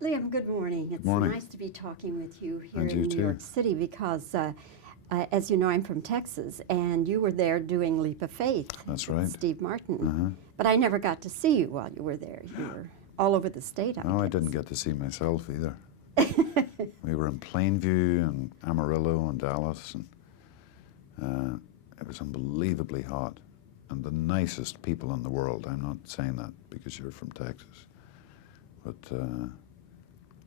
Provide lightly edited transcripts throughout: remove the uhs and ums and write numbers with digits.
Liam, good morning. It's Morning. nice to be talking with you here And in you New too. York City because, as you know, I'm from Texas, and you were there doing Leap of Faith. That's with right. Steve Martin. Uh-huh. But I never got to see you while you were there. You were all over the state, I No, I guess. didn't get to see myself either. We were in Plainview and Amarillo and Dallas, and it was unbelievably hot. And the nicest people in the world. I'm not saying that because you're from Texas, but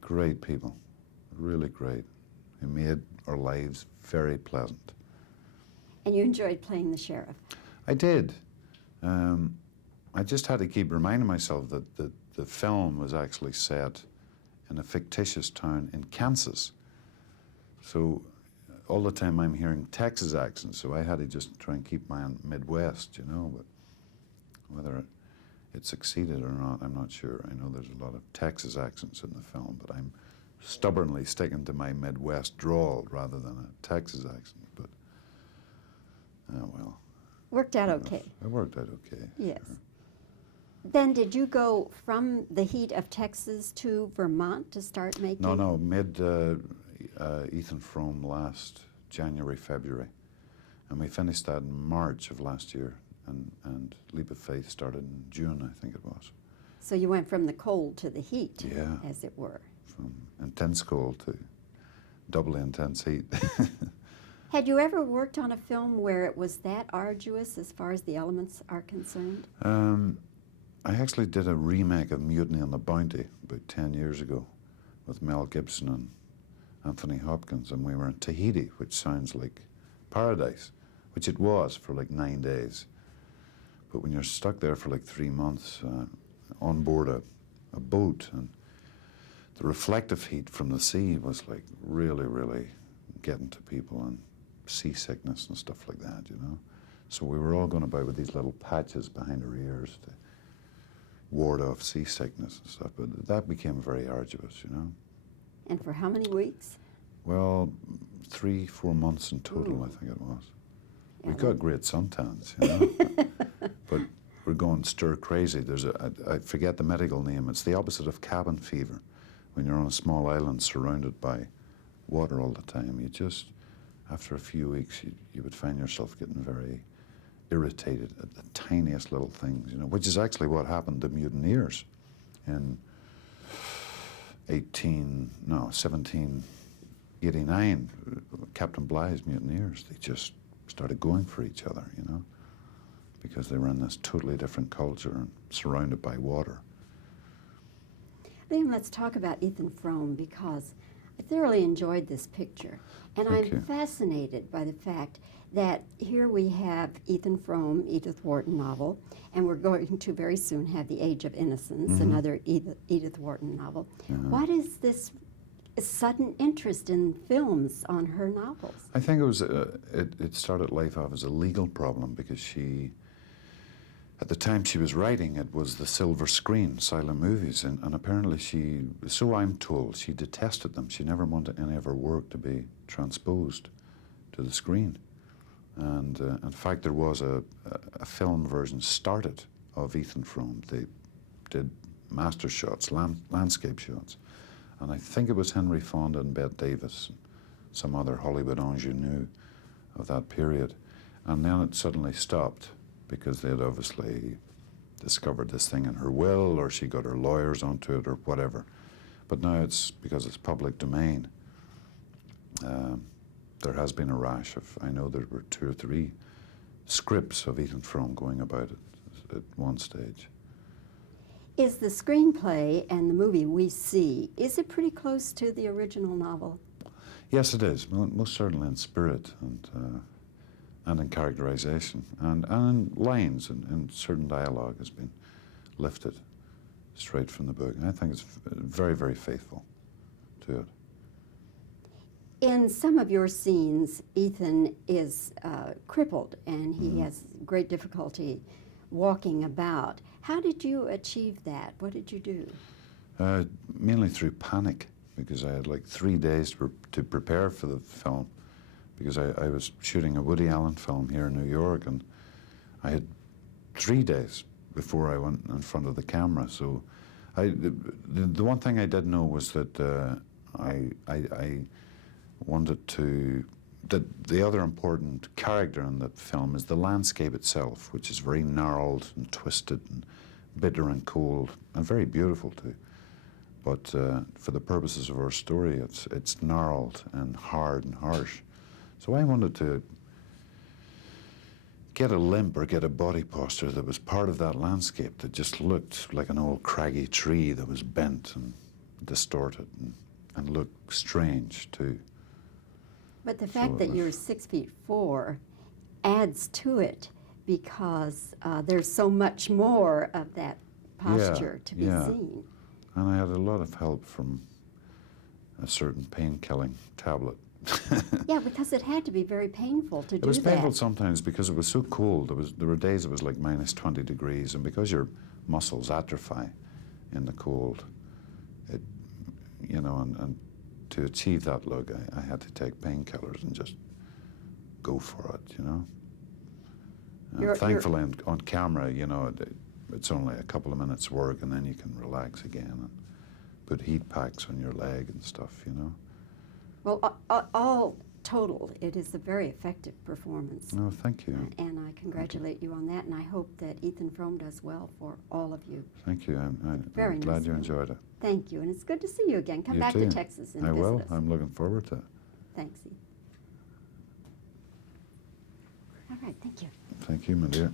great people, really great. It made our lives very pleasant. And you enjoyed playing the sheriff. I did. I just had to keep reminding myself that the film was actually set in a fictitious town in Kansas. So all the time I'm hearing Texas accents, so I had to just try and keep my Midwest, you know, but whether it succeeded or not, I'm not sure. I know there's a lot of Texas accents in the film, but I'm stubbornly sticking to my Midwest drawl rather than a Texas accent, but, well. Worked out okay. It worked out okay. Yes. Sure. Then did you go from the heat of Texas to Vermont to start making? No, Ethan Frome last January, February. And we finished that in March of last year. And Leap of Faith started in June, I think it was. So you went from the cold to the heat, Yeah. as it were. From intense cold to doubly intense heat. Had you ever worked on a film where it was that arduous as far as the elements are concerned? I actually did a remake of Mutiny on the Bounty about 10 years ago with Mel Gibson and Anthony Hopkins, and we were in Tahiti, which sounds like paradise, which it was for like 9 days. But when you're stuck there for like 3 months on board a boat, and the reflective heat from the sea was like really, really getting to people, and seasickness and stuff like that, you know. So we were all going about with these little patches behind our ears to ward off seasickness and stuff, but that became very arduous, you know. And for how many weeks? Well, 3-4 months in total, Ooh. I think it was. Yeah, We got great suntans, you know, but we're going stir crazy. There's I forget the medical name. It's the opposite of cabin fever. When you're on a small island surrounded by water all the time, you just, after a few weeks, you would find yourself getting very irritated at the tiniest little things, you know, which is actually what happened to mutineers in 1789. Captain Bligh's mutineers, they just started going for each other, you know, because they were in this totally different culture and surrounded by water. Liam, let's talk about Ethan Frome, because I thoroughly enjoyed this picture. And Thank I'm you. fascinated by the fact that here we have Ethan Frome, Edith Wharton novel, and we're going to very soon have The Age of Innocence, Mhm. another Edith Wharton novel. Uh-huh. What is this sudden interest in films on her novels? I think it was, it started life off as a legal problem because she, at the time she was writing, it was the silver screen, silent movies, and apparently she, so I'm told, she detested them. She never wanted any of her work to be transposed to the screen. And in fact, there was a film version started of Ethan Frome. They did master shots, landscape shots. And I think it was Henry Fonda and Bette Davis, and some other Hollywood ingenue of that period. And then it suddenly stopped because they had obviously discovered this thing in her will, or she got her lawyers onto it, or whatever. But now it's, because it's public domain, there has been a rash of, I know there were 2 or 3 scripts of Ethan Frome going about it at one stage. Is the screenplay and the movie we see, is it pretty close to the original novel? Yes, it is, most certainly in spirit and in characterization, and in lines, and certain dialogue has been lifted straight from the book. And I think it's very, very faithful to it. In some of your scenes, Ethan is crippled and he has great difficulty walking about. How did you achieve that? What did you do? Mainly through panic, because I had like 3 days to prepare for the film, because I was shooting a Woody Allen film here in New York, and I had 3 days before I went in front of the camera, so The one thing I did know was that I wanted to, that the other important character in the film is the landscape itself, which is very gnarled and twisted and bitter and cold and very beautiful too. But for the purposes of our story, it's gnarled and hard and harsh. So I wanted to get a limp or get a body posture that was part of that landscape that just looked like an old craggy tree that was bent and distorted and looked strange too. But the fact that you're 6'4" adds to it because there's so much more of that posture to be seen. And I had a lot of help from a certain pain-killing tablet. Yeah, because it had to be very painful to do that. It was painful sometimes because it was so cold. There were days it was like minus 20 degrees, and because your muscles atrophy in the cold, it, you know, and to achieve that look, I had to take painkillers and just go for it, you know. And thankfully, on camera, you know, it's only a couple of minutes' work, and then you can relax again and put heat packs on your leg and stuff, you know. Well, all total, it is a very effective performance. Oh, thank you. And I congratulate you on that, and I hope that Ethan Frome does well for all of you. Thank you. I'm Very glad nice you film. enjoyed it. Thank you, and it's good to see you again. Come You back too. to Texas and I visit will. us. I'm looking forward to it. Thanks, Ethan. All right, thank you. Thank you, my dear.